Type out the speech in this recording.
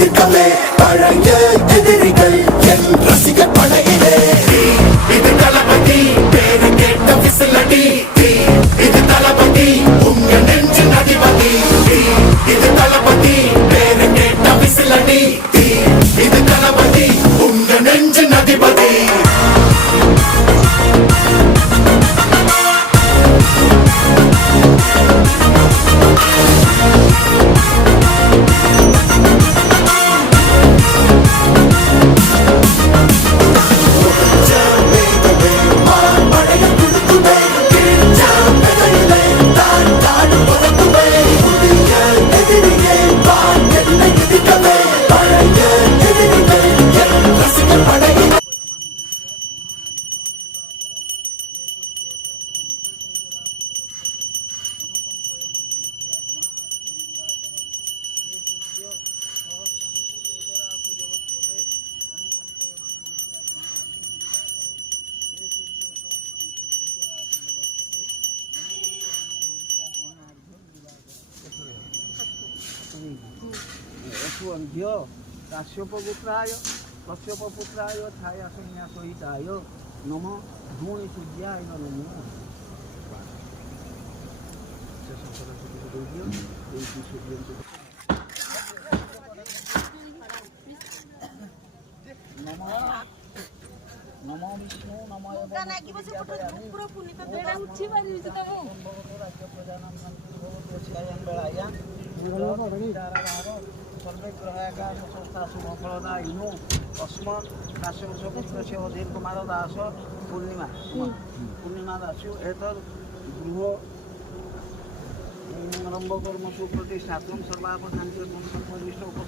எதிர்க்கவே பழைய எதிரிகள் என் ரசிகர் படையிலே இது தளபதி பேரு கேட்ட விசிலடி இது தளபதி உங்க நெஞ்சு அதிபதி இது தளபதி பேரு கேட்ட விசிலடி இது தளபதி உங்க நெஞ்சு அதிபதி Suandhya Kasyapaputraaya Kasyapaputraaya Thaya Sannyasahitaya Namo Dhuni Sudyaya Namo Namo Vishnu Namo सर्वे ग्रहाकार संस्था शुभफलदायिनो अस्मत् काश्यपपुत्रस्य अधीरकुमार दास पूर्णिमा दासु एतद् गृह आरम्भ कर्मसु प्रतिष्ठातुं सर्वापशान्तिर्मङ्गलम्